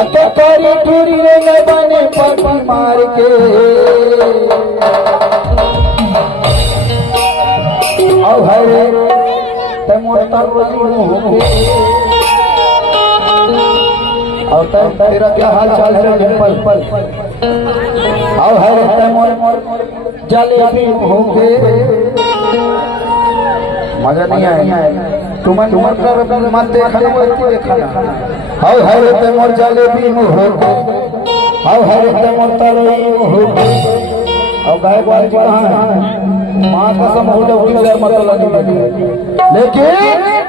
अतकारी टूरी रे बने पटी मार के और हरे तमोतर और तेरा क्या हाल चाल है पल पल और हरे तमोर जलेबी होंगे मजा नहीं आएगा तुम मत देखना हाउ हरे तमोर जलेबी होंगे हाउ हरे तमोर तरोई होंगे और गायकवाड़ जी कहाँ है माँ कसम हो जाओ लेकिन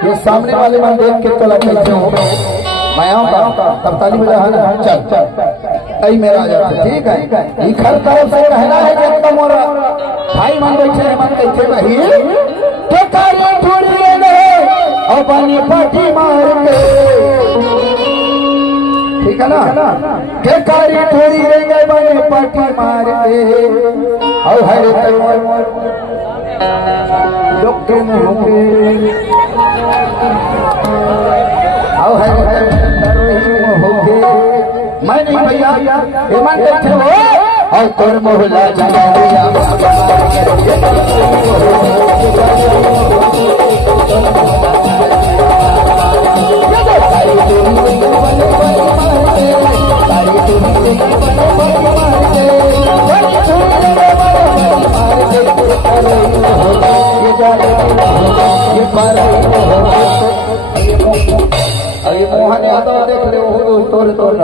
ये सामने वाले में देख के तो लगता है मैं आऊँगा तब ताली बजा है ना चल चल ऐ मेरा आ जाता ठीक है इखर तरफ से कहना है कि एकदम और भाई मन बैठे मन कहते नहीं तो कारी ठुरी ले और बनी पाटी मार के ठीक है ना के कारी ठुरी ले बनी पाटी मार के और हरे तमोर डॉक्टर में होंगे और हरे मैं नहीं भैया ईमान देखते हो और तोर मोहल्ला जला दिया अरे मोहन यादव देख रहे हो तोर तोर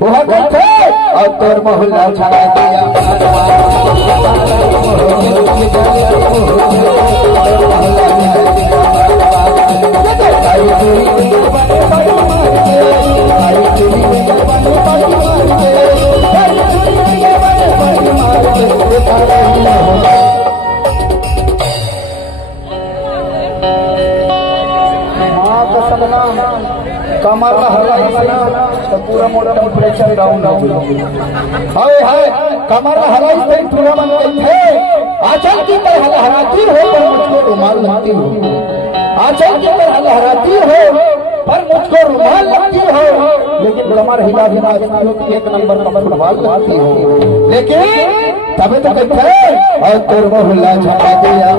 वो कहते और तोर मोहल्ला छड़ा दिया कमर हलाई तो पूरा मोटा टेम्परेचर डाउन हाय हाय कमर हलाई से पूरा मन थे आंचल की तरह लहराती हो पर मुझको रुमाल लगती हो आंचल की तरह लहराती हो पर मुझको रुमाल लगती हो लेकिन कमर हिला हिला एक नंबर कमर रुमाल लगती हो लेकिन तबे तो कहते और तोर मोहल्ला छपा दिया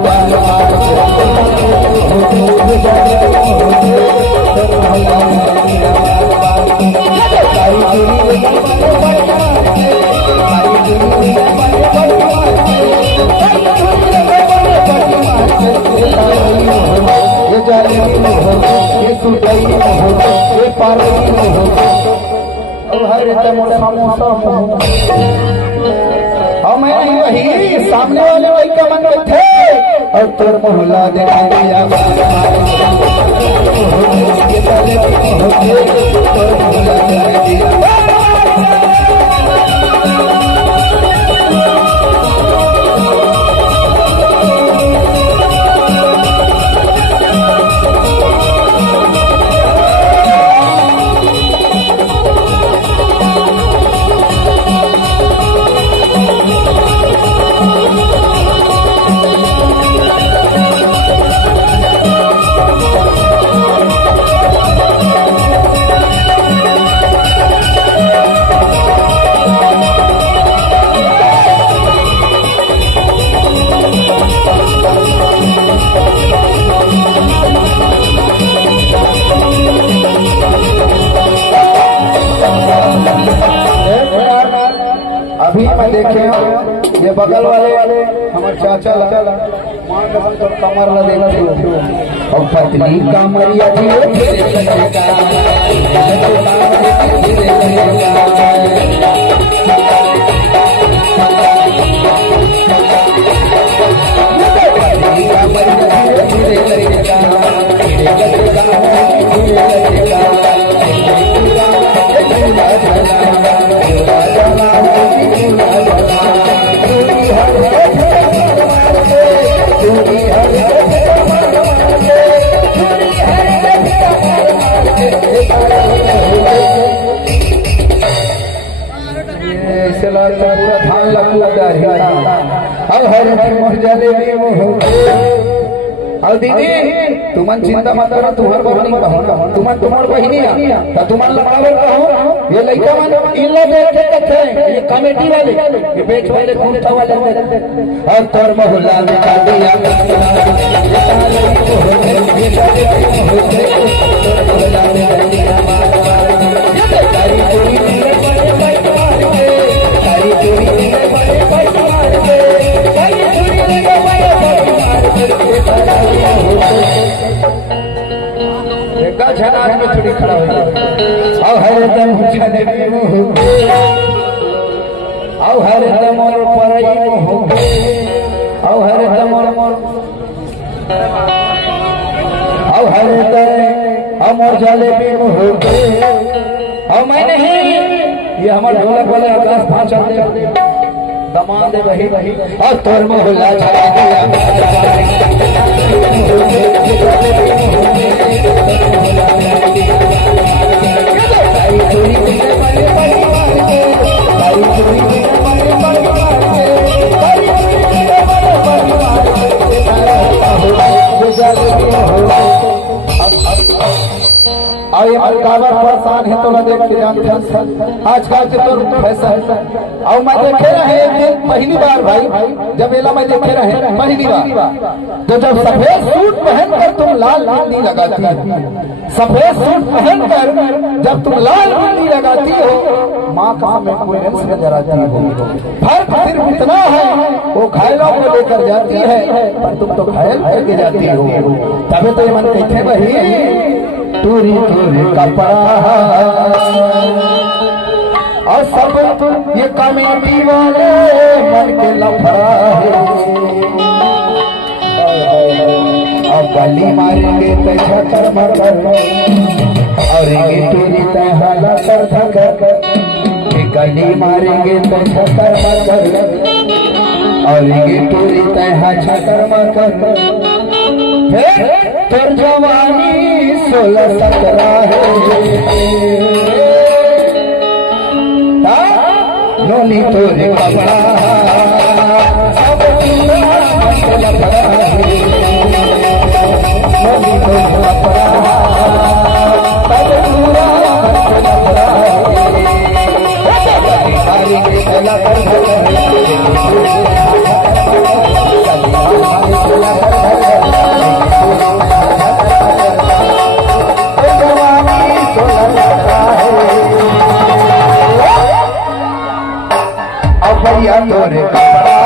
मैं वही सामने वाले वही का मन में थे और तोर मोहल्ला देखा दिया अभी मैं देखे ये बगल वाले हमारे चाचा कमर लगे और पत्नी कामरिया पूरा धान लगा अब हर जलेबी और दीदी तुमन चिंता मत करो, तुम्हार बहनी कहो, तुमन तुम्हार बहनी तो तुमन लड़ावर कहो। ये लड़का मन इल्ला देख के कथे ये कमेटी वाले ये बेच वाले खूंटा वाले और तोर मोहल्ला में का दिया तारी चोरी में खड़ा हो और हर दम और हर दम और परई हो और हर दम और हर दम अमर जलेबी हो और मैं नहीं ये हमारे ढोलक वाले आकाश भाषा दे दमान दे वही और तोर मोहल्ला छा परेशान है तो देख के जानते आजकल के तो फैशन और मैं देखे रहे पहली बार भाई जब एला मैं देखे रहे पहली बार तो जब सफेद सूट पहनकर तुम लाल बिंदी लगाती हो, सफेद सूट पहनकर जब तुम लाल बिंदी लगाती हो माँ कहाँ में कोई नजर आती हो। फर्क सिर्फ इतना है वो घायलों को लेकर जाती है पर तुम तो घायल करके जाती हो। तभी तो ये मन कहते भाई टूरी टूरी कपड़ा और सब ये कमेटी वाले मन के लफड़ा और गली मारेंगे तो झकर मकर और ये टूरी तहला कर धकर गली मारेंगे तो झकर मकर और ये टूरी तहा झकर मकर तोर जवानी 16-17 है नोनी तोरे कपड़ा सब लफड़ा नोनी तोरे कपड़ा सब पूरा लफड़ा भैया तोरे कपड़ा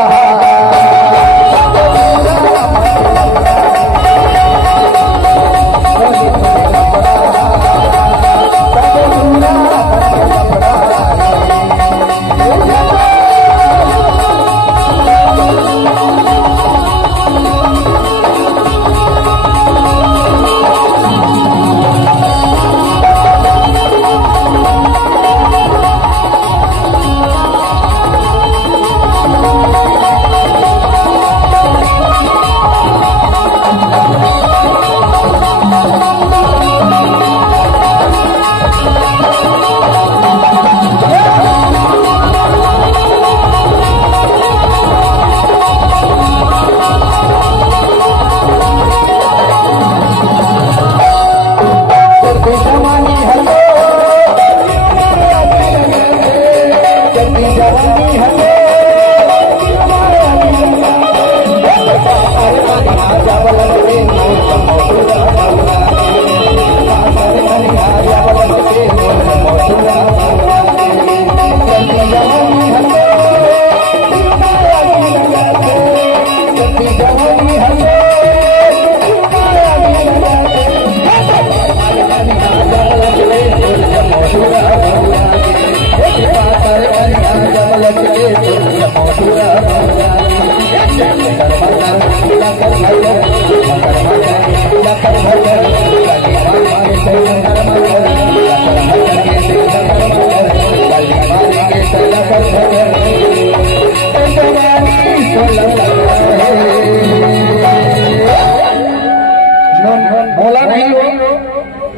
बोला नहीं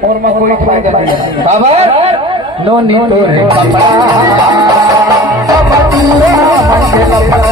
और मैं कोई फायदा नहीं खबर नोनी तोरे कपड़ा सब पूरा मन के लफड़ा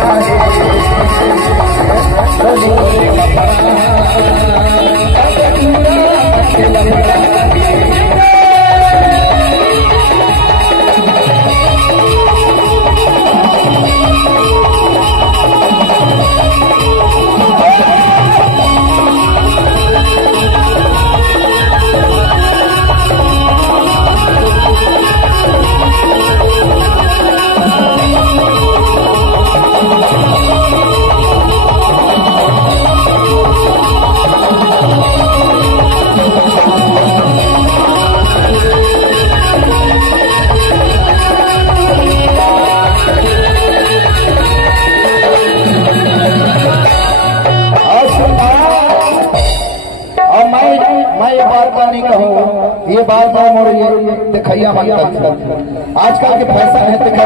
ये बार बार नहीं कहो, ये बार बार मोर ये दिखैया मन करता आजकल के फैशन है दिखा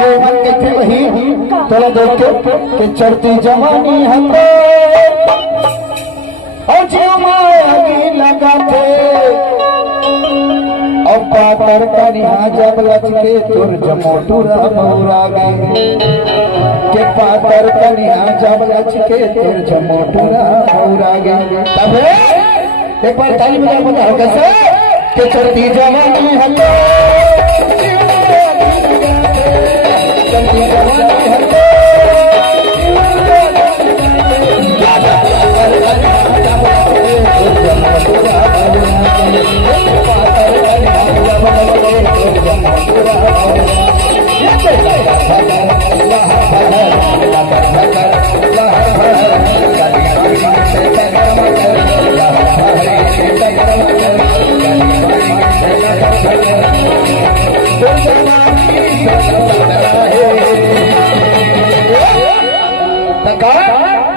ये मन कहते वही तोला देख के चढ़ती जवानी हम और जो माया की लगाते और पातर कन्या जब लचके तुर जमोटूरा मऊरा गे के पातर कन्या जब लचके तुर जमोटूरा मऊरा गे तब एक बार ताली बजा बताओ कैसे के चढ़ती जवानी हल्लो चढ़ती जवानी हल्लो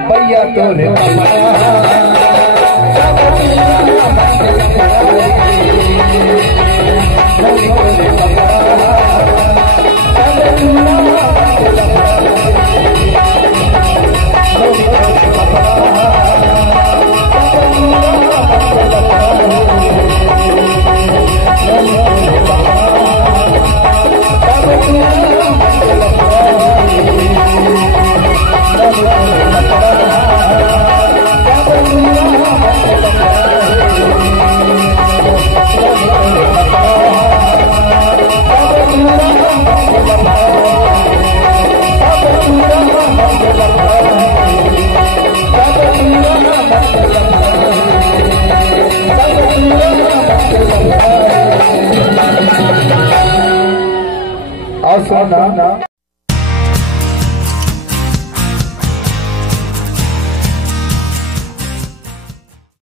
भैया तोरे और सुना